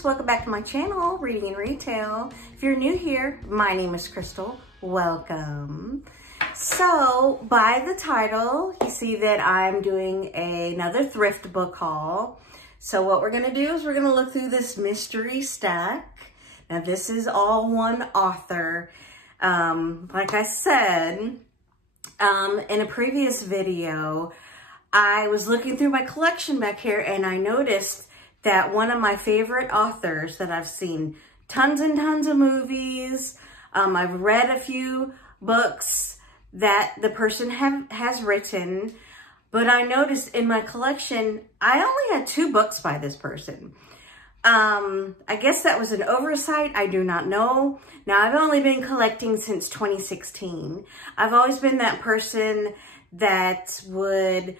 guys, welcome back to my channel, Reading and Retail. If you're new here, my name is Crystal. Welcome. So, by the title, you see that I'm doing another thrift book haul. So what we're gonna do is we're gonna look through this mystery stack. Now this is all one author. Like I said, in a previous video, I was looking through my collection back here and I noticed that one of my favorite authors that I've seen tons and tons of movies, I've read a few books that the person has written, but I noticed in my collection, I only had 2 books by this person. I guess that was an oversight. I do not know. Now, I've only been collecting since 2016. I've always been that person that would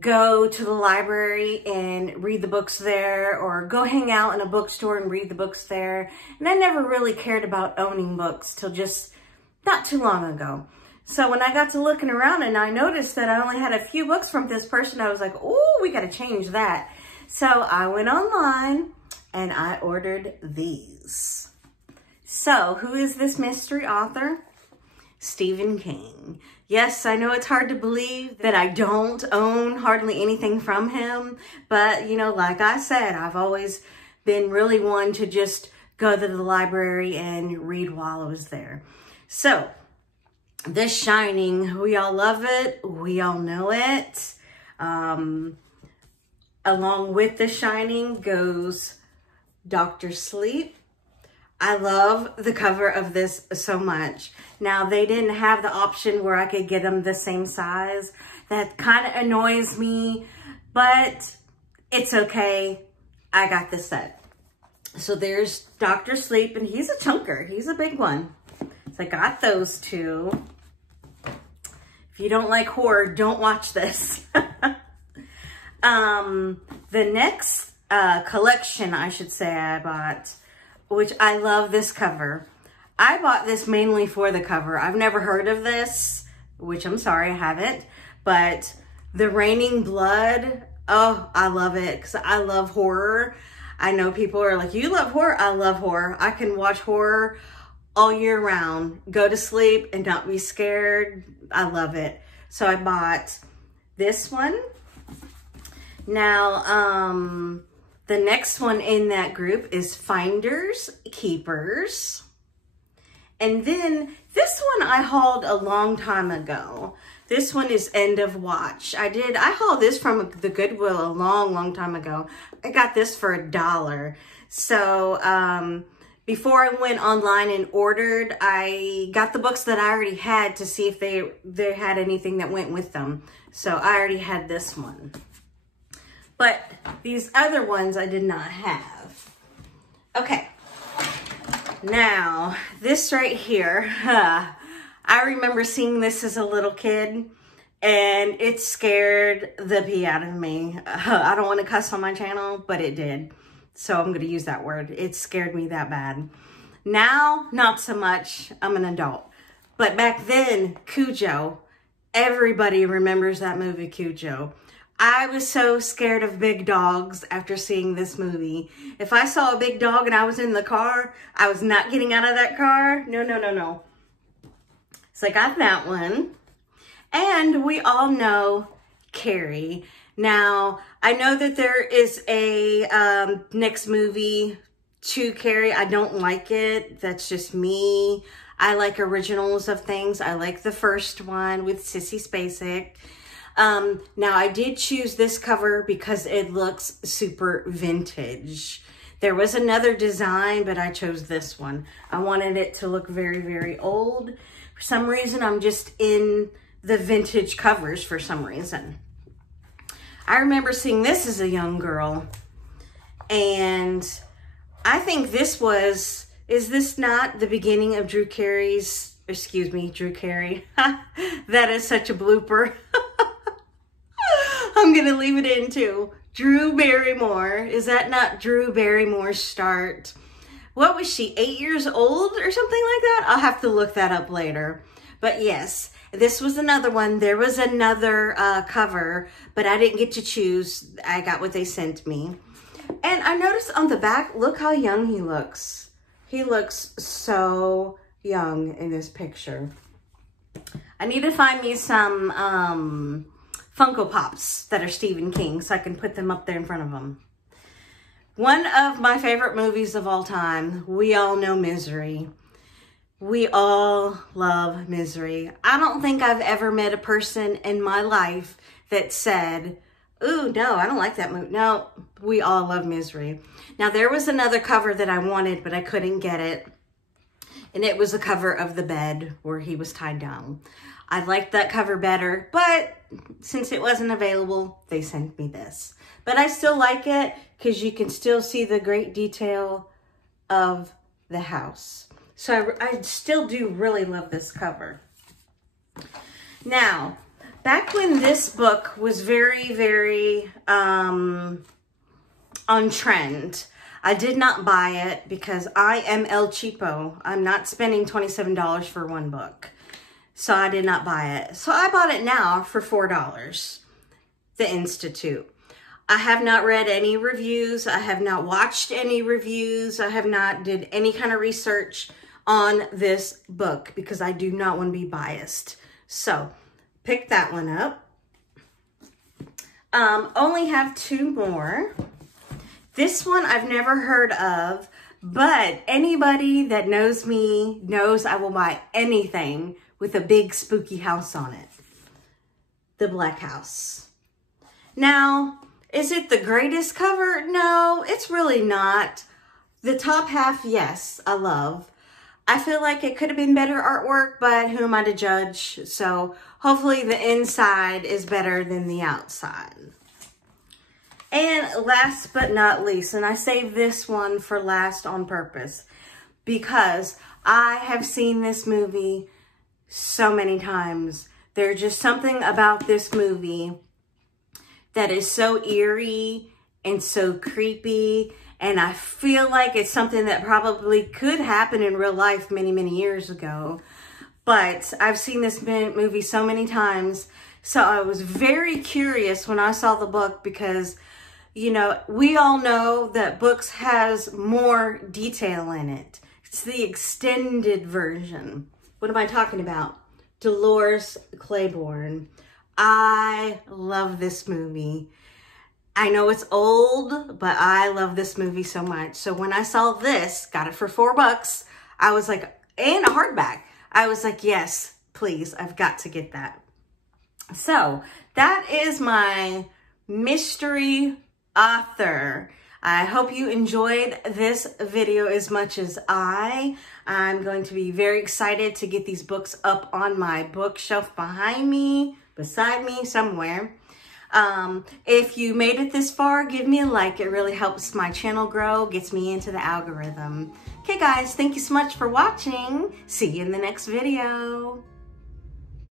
go to the library and read the books there, or go hang out in a bookstore and read the books there. And I never really cared about owning books till just not too long ago. So when I got to looking around and I noticed that I only had a few books from this person, I was like, oh, we got to change that. So I went online and I ordered these. So who is this mystery author? Stephen King. Yes, I know it's hard to believe that I don't own hardly anything from him, but you know, like I said, I've always been really one to just go to the library and read while I was there. So, The Shining, we all love it, we all know it. Along with The Shining goes Doctorsleep. I love the cover of this so much. Now, they didn't have the option where I could get them the same size. That kind of annoys me, but it's okay. I got this set. So there's Doctorsleep, and he's a chunker. He's a big one. So I got those 2. If you don't like horror, don't watch this. The next collection, I should say, I bought, which I love this cover. I bought this mainly for the cover. I've never heard of this, which I'm sorry I haven't, but The Raining Blood, oh, I love it because I love horror. I know people are like, you love horror? I love horror. I can watch horror all year round, go to sleep and not be scared. I love it. So I bought this one. Now, the next one in that group is Finders Keepers. And then this one I hauled a long time ago. This one is End of Watch. I hauled this from the Goodwill a long time ago. I got this for $1. So, before I went online and ordered, I got the books that I already had to see if they had anything that went with them. So I already had this one. But these other ones I did not have. Okay. Now, this right here, I remember seeing this as a little kid, and it scared the pee out of me. I don't want to cuss on my channel, but it did. So I'm going to use that word. It scared me that bad. Now, not so much. I'm an adult. But back then, Cujo, everybody remembers that movie, Cujo. I was so scared of big dogs after seeing this movie. If I saw a big dog and I was in the car, I was not getting out of that car. No. So I got that one. And we all know Carrie. Now, I know that there is a next movie to Carrie. I don't like it. That's just me. I like originals of things. I like the first one with Sissy Spacek. Now I did choose this cover because it looks super vintage. There was another design, but I chose this one. I wanted it to look very, very old. For some reason, I'm just in the vintage covers for some reason. I remember seeing this as a young girl, and I think this was, is this not the beginning of Drew Carey's, excuse me, Drew Carey. That is such a blooper. I'm going to leave it in too. Drew Barrymore. Is that not Drew Barrymore's start? What was she, 8 years old or something like that? I'll have to look that up later. But yes, this was another one. There was another cover, but I didn't get to choose. I got what they sent me. And I noticed on the back, look how young he looks. He looks so young in this picture. I need to find me some Funko Pops that are Stephen King so I can put them up there in front of him. One of my favorite movies of all time, we all know Misery. We all love Misery. I don't think I've ever met a person in my life that said, ooh, no, I don't like that movie. No, we all love Misery. Now, there was another cover that I wanted, but I couldn't get it. And it was a cover of the bed where he was tied down. I liked that cover better, but since it wasn't available, they sent me this. But I still like it because you can still see the great detail of the house. So I still do really love this cover. Now, back when this book was very, very on trend, I did not buy it because I am El Cheapo. I'm not spending $27 for one book. So I did not buy it. So I bought it now for $4. The Institute. I have not read any reviews. I have not watched any reviews. I have not did any kind of research on this book because I do not want to be biased. So pick that one up. Only have 2 more. This one I've never heard of, but anybody that knows me knows I will buy anything with a big spooky house on it. The Blackhouse. Now, is it the greatest cover? No, it's really not. The top half, yes, I love. I feel like it could have been better artwork, but who am I to judge? So hopefully the inside is better than the outside. And last but not least, and I saved this one for last on purpose because I have seen this movie so many times. There's just something about this movie that is so eerie and so creepy. And I feel like it's something that probably could happen in real life many, many years ago. But I've seen this movie so many times. So I was very curious when I saw the book because, you know, we all know that books has more detail in it. It's the extended version. What am I talking about? Dolores Claiborne. I love this movie. I know it's old, but I love this movie so much. So when I saw this, got it for $4, I was like, and a hardback. I was like, yes, please, I've got to get that. So that is my mystery author. I hope you enjoyed this video as much as I'm going to be very excited to get these books up on my bookshelf behind me, beside me, somewhere. If you made it this far, give me a like. It really helps my channel grow, gets me into the algorithm. Okay guys, thank you so much for watching. See you in the next video.